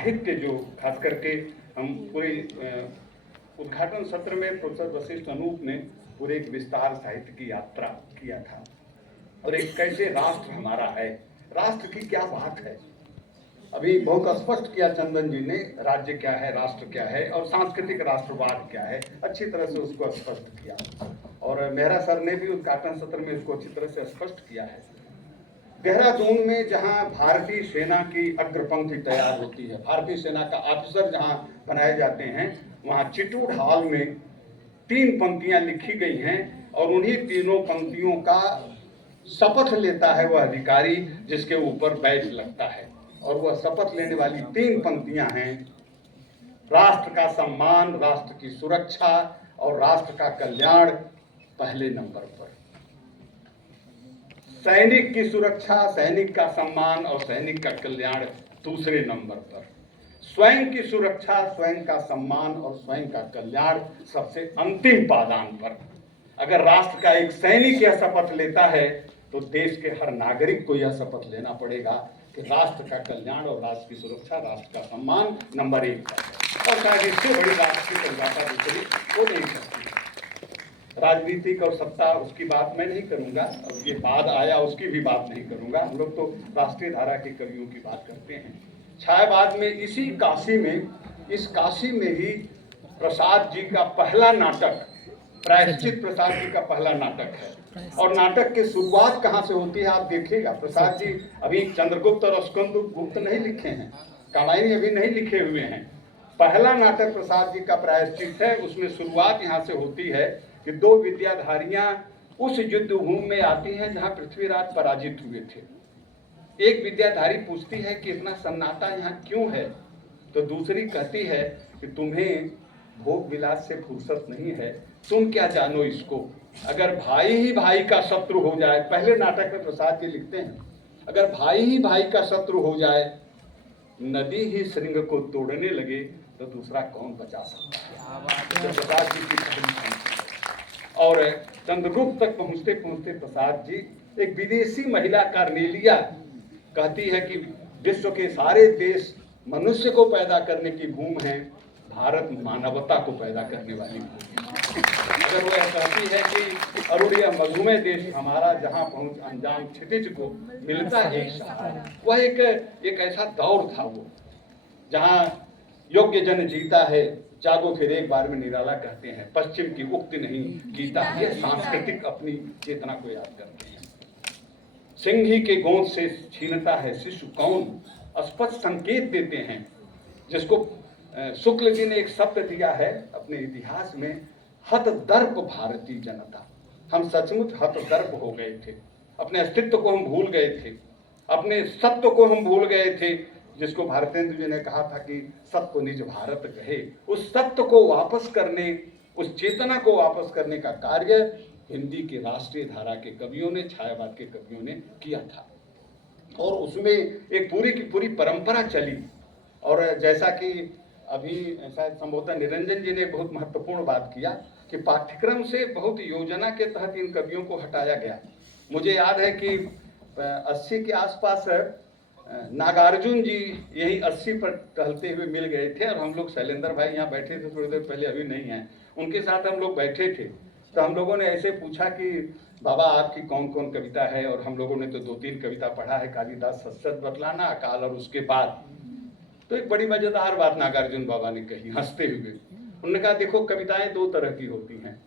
साहित्य जो खास करके हम पूरे उद्घाटन सत्र में प्रोफेसर वशिष्ठ अनूप ने पूरे एक विस्तार साहित्य की यात्रा किया था और एक कैसे राष्ट्र हमारा है, राष्ट्र की क्या बात है। अभी बहुत स्पष्ट किया चंदन जी ने, राज्य क्या है, राष्ट्र क्या है और सांस्कृतिक राष्ट्रवाद क्या है, अच्छी तरह से उसको स्पष्ट किया। और मेहरा सर ने भी उद्घाटन सत्र में उसको अच्छी तरह से स्पष्ट किया है। देहरादून में जहां भारतीय सेना की अग्रपंक्ति तैयार होती है, भारतीय सेना का ऑफिसर जहां बनाए जाते हैं, वहां चिटूड हॉल में 3 पंक्तियां लिखी गई हैं और उन्हीं तीनों पंक्तियों का शपथ लेता है वह अधिकारी जिसके ऊपर बैच लगता है। और वह शपथ लेने वाली 3 पंक्तियां हैं, राष्ट्र का सम्मान, राष्ट्र की सुरक्षा और राष्ट्र का कल्याण पहले नंबर पर, सैनिक की सुरक्षा, सैनिक का सम्मान और सैनिक का कल्याण दूसरे नंबर पर, स्वयं की सुरक्षा, स्वयं का सम्मान और स्वयं का कल्याण सबसे अंतिम पादान पर। अगर राष्ट्र का एक सैनिक यह शपथ लेता है तो देश के हर नागरिक को यह शपथ लेना पड़ेगा कि राष्ट्र का कल्याण और राष्ट्र की सुरक्षा, राष्ट्र का सम्मान नंबर 1 पर है। और शायद इससे बड़ी राष्ट्र की परिभाषा दूसरी हो नहीं सकती। राजनीतिक और सत्ता उसकी बात मैं नहीं करूंगा, और ये बाद आया उसकी भी बात नहीं करूंगा। हम लोग तो राष्ट्रीय धारा के कवियों की बात करते हैं। छायावाद में इसी काशी में, इस काशी में ही प्रसाद जी का पहला नाटक, प्रायश्चित प्रसाद जी का पहला नाटक है। और नाटक की शुरुआत कहाँ से होती है आप देखिएगा। प्रसाद जी अभी चंद्रगुप्त और स्कंदगुप्त नहीं लिखे हैं, कामायनी अभी नहीं लिखे हुए हैं। पहला नाटक प्रसाद जी का प्रायश्चित है। उसमें शुरुआत यहाँ से होती है कि 2 विद्याधारियां उस युद्ध भूमि में आती हैं जहां पृथ्वीराज पराजित हुए थे। एक विद्याधारी पूछती है कि इतना सन्नाटा यहाँ क्यों है, तो दूसरी कहती है कि तुम्हें भोग विलास से फुर्सत नहीं है, तुम क्या जानो इसको। अगर भाई ही भाई का शत्रु हो जाए, पहले नाटक में प्रसाद जी लिखते हैं, अगर भाई ही भाई का शत्रु हो जाए, नदी ही श्रृंग को तोड़ने लगे तो दूसरा कौन बचा सकता है। प्रसाद जी की और चंद्रगुप्त तक पहुंचते पहुंचते प्रसाद जी, एक विदेशी महिला कार्नेलिया कहती है कि विश्व के सारे देश मनुष्य को पैदा करने की भूमि है, भारत मानवता को पैदा करने वाली भूमि है। अगर वह कहती है कि अरुण यह मधुमेह देश हमारा, जहां पहुंच अनजान क्षितिज को मिलता है एक सहारा, वह एक ऐसा दौर था वो, जहां योग्य जन जीता है, जागो फिर एक बार में निराला कहते हैं, पश्चिम की उक्ति नहीं गीता। ये सांस्कृतिक अपनी चेतना को याद करते हैं। सिंही के गोंद से छीनता है शिशु कौन, स्पष्ट संकेत देते हैं, जिसको शुक्ल जी ने एक शब्द दिया है अपने इतिहास में, हतदर्प भारतीय जनता। हम सचमुच हतदर्प हो गए थे, अपने अस्तित्व को हम भूल गए थे, अपने सत्व को हम भूल गए थे, जिसको भारतेंद्र जी ने कहा था कि सत्व निज भारत कहे। उस सत्व को वापस करने, उस चेतना को वापस करने का कार्य हिंदी के राष्ट्रीय धारा के कवियों ने, छायावाद के कवियों ने किया था। और उसमें एक पूरी की पूरी परंपरा चली। और जैसा कि अभी शायद संभवतः निरंजन जी ने बहुत महत्वपूर्ण बात किया कि पाठ्यक्रम से बहुत योजना के तहत इन कवियों को हटाया गया। मुझे याद है कि 80 के आसपास नागार्जुन जी यही 80 पर टहलते हुए मिल गए थे, और हम लोग, शैलेंद्र भाई यहाँ बैठे थे थोड़ी देर पहले, अभी नहीं है, उनके साथ हम लोग बैठे थे। तो हम लोगों ने ऐसे पूछा कि बाबा आपकी कौन कौन कविता है, और हम लोगों ने तो 2-3 कविता पढ़ा है, कालिदास सत्सत बतलाना, अकाल और उसके बाद। तो एक बड़ी मजेदार बात नागार्जुन बाबा ने कही हंसते हुए। उन्होंने कहा देखो कविताएं 2 तरह की होती हैं,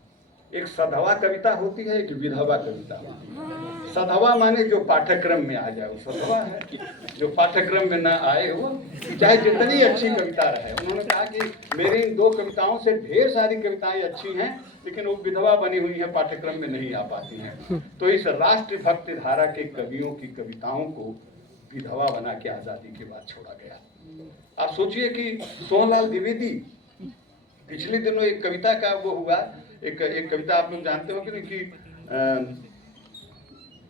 एक सधवा कविता होती है, एक विधवा कविता होती है। सधवा माने जो पाठ्यक्रम में आ जाए वो सधवा है, जो पाठ्यक्रम में ना आए वो चाहे जितनी अच्छी कविता रहे। उन्होंने कहा कि मेरी इन 2 कविताओं से ढेर सारी कविताएं अच्छी हैं, लेकिन वो विधवा बनी हुई है, पाठ्यक्रम में नहीं आ पाती हैं। तो इस राष्ट्र भक्ति धारा के कवियों की कविताओं को विधवा बना के आजादी के बाद छोड़ा गया। आप सोचिए कि सोहनलाल द्विवेदी, पिछले दिनों एक कविता का वो हुआ, एक कविता आप लोग जानते हो कि नहीं, कि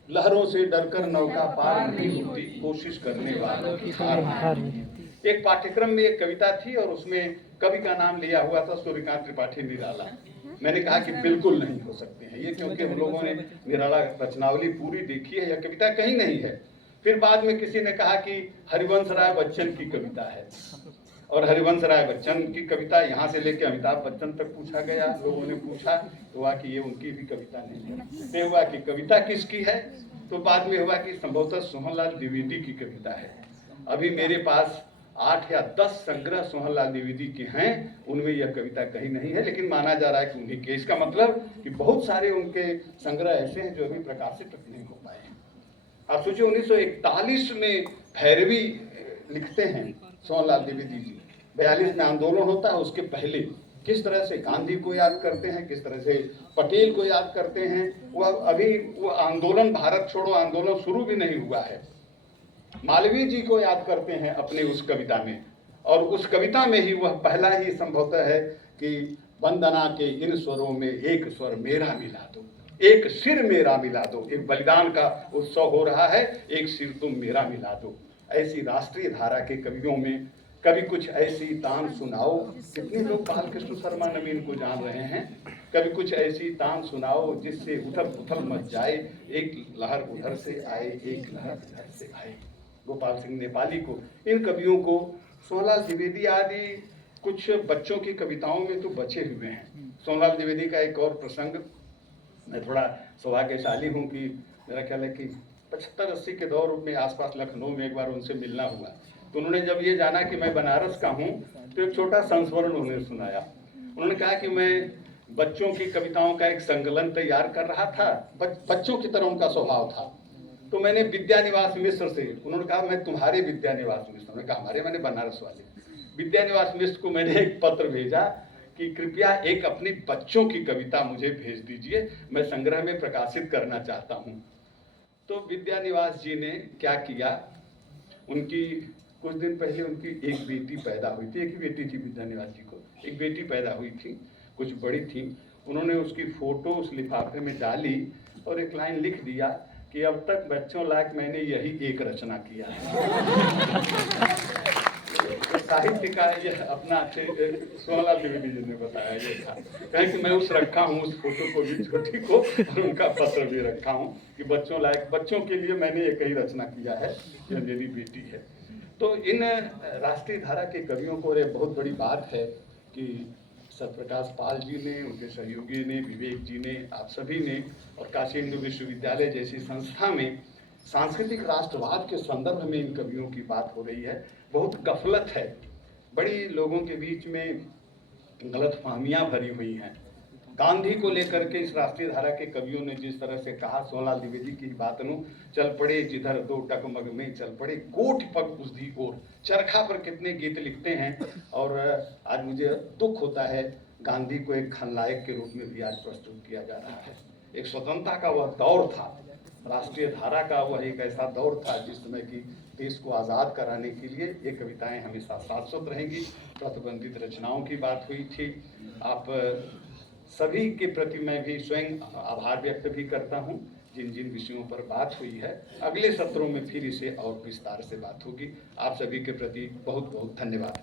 लहरों से डरकर नौका पार नहीं होती, कोशिश करने वालों की हार नहीं होती। एक पाठ्यक्रम में एक कविता थी और उसमें कवि का नाम लिया हुआ था सूर्यकांत त्रिपाठी निराला। मैंने कहा कि बिल्कुल नहीं हो सकते हैं ये, क्योंकि हम लोगों ने निराला रचनावली पूरी देखी है, यह कविता कहीं नहीं है। फिर बाद में किसी ने कहा कि हरिवंश राय बच्चन की कविता है, और हरिवंश राय बच्चन की कविता यहाँ से लेकर अमिताभ बच्चन तक पूछा गया। लोगों ने पूछा तो हुआ कि ये उनकी भी कविता नहीं है। तो हुआ कि कविता किसकी है, तो बाद में हुआ कि संभवतः सोहनलाल द्विवेदी की कविता है। अभी मेरे पास 8 या 10 संग्रह सोहनलाल द्विवेदी के हैं, उनमें यह कविता कहीं नहीं है, लेकिन माना जा रहा है कि उन्हीं के। इसका मतलब कि बहुत सारे उनके संग्रह ऐसे हैं जो अभी प्रकाशित नहीं हो पाए हैं। आप सोचिए 1941 में भैरवी लिखते हैं सोहनलाल द्विवेदी जी, 42 में आंदोलन होता है, उसके पहले किस तरह से गांधी को याद करते हैं, किस तरह से पटेल को याद करते हैं। वह अभी वो आंदोलन, भारत छोड़ो आंदोलन शुरू भी नहीं हुआ है। मालवीय जी को याद करते हैं अपने उस कविता में, और उस कविता में ही वह पहला ही संभवतः है कि वंदना के इन स्वरों में एक स्वर मेरा मिला दो, एक सिर मेरा मिला दो। एक बलिदान का उत्सव हो रहा है, एक सिर तुम मेरा मिला दो। ऐसी राष्ट्रीय धारा के कवियों में कभी कुछ ऐसी तान सुनाओ। कितने लोग बालकृष्ण शर्मा नवीन को जान रहे हैं। कभी कुछ ऐसी तान सुनाओ जिससे उथल पुथल मच जाए, एक लहर उधर से आए, एक लहर इधर से आए। गोपाल सिंह नेपाली को, इन कवियों को, सोहनलाल द्विवेदी आदि कुछ बच्चों की कविताओं में तो बचे हुए हैं। सोहनलाल द्विवेदी का एक और प्रसंग, मैं थोड़ा सौभाग्यशाली हूँ कि मेरा ख्याल है कि 75-80 के दौर में आसपास लखनऊ में एक बार उनसे मिलना हुआ। तो उन्होंने जब ये जाना कि मैं बनारस का हूँ तो एक छोटा संस्मरण उन्होंने सुनाया। उन्होंने कहा कि मैं बच्चों की कविताओं का एक संकलन तैयार कर रहा था, बच्चों की तरह उनका स्वभाव था। तो मैंने विद्यानिवास मिश्र से, उन्होंने कहा मैं तुम्हारे विद्यानिवास मिश्र, उन्होंने कहा हमारे, मैंने बनारस वाले विद्यानिवास मिश्र को मैंने एक पत्र भेजा कि कृपया एक अपनी बच्चों की कविता मुझे भेज दीजिए, मैं संग्रह में प्रकाशित करना चाहता हूँ। तो विद्यानिवास जी ने क्या किया, उनकी कुछ दिन पहले उनकी एक बेटी पैदा हुई थी, एक ही बेटी थी विद्यानिवास जी को, एक बेटी पैदा हुई थी, कुछ बड़ी थी। उन्होंने उसकी फोटो उस लिफाफे में डाली और एक लाइन लिख दिया कि अब तक बच्चों लायक मैंने यही एक रचना किया है। साहित्य का यह अपना सोहनलाल द्विवेदी जी ने बताया ये था। कहें कि मैं उस रखा हूँ उस फोटो को भी, छोटी को, और उनका पत्र भी रखा हूँ कि बच्चों लायक, बच्चों के लिए मैंने एक ही रचना किया है, यह मेरी बेटी है। तो इन राष्ट्रीय धारा के कवियों को ये बहुत बड़ी बात है कि सत्यप्रकाश पाल जी ने, उनके सहयोगी ने, विवेक जी ने, आप सभी ने, और काशी हिंदू विश्वविद्यालय जैसी संस्था में सांस्कृतिक राष्ट्रवाद के संदर्भ में इन कवियों की बात हो रही है। बहुत गफलत है, बड़ी लोगों के बीच में गलतफहमियां भरी हुई हैं। गांधी को लेकर के इस राष्ट्रीय धारा के कवियों ने जिस तरह से कहा, सोहनलाल द्विवेदी की बात नु, चल पड़े जिधर दो टकमग में चल पड़े, कोट पग उस दी ओर, चरखा पर कितने गीत लिखते हैं। और आज मुझे दुख होता है, गांधी को एक खलनायक के रूप में भी आज प्रस्तुत किया जा रहा है। एक स्वतंत्रता का वह दौर था, राष्ट्रीय धारा का वह एक ऐसा दौर था जिस समय की देश को आज़ाद कराने के लिए ये कविताएं हमेशा शाश्वत रहेंगी। प्रतिबंधित रचनाओं की बात हुई थी। आप सभी के प्रति मैं भी स्वयं आभार व्यक्त भी करता हूं, जिन जिन विषयों पर बात हुई है। अगले सत्रों में फिर इसे और विस्तार से बात होगी। आप सभी के प्रति बहुत बहुत धन्यवाद।